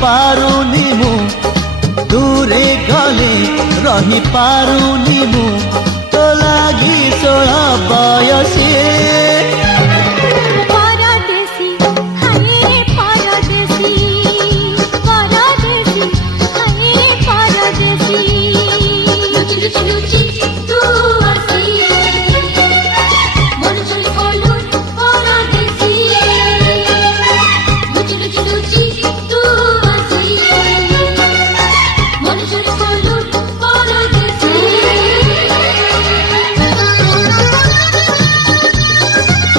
पारुनी मु दूरे गले रही पारुनी मु तो लागी 16 बयसी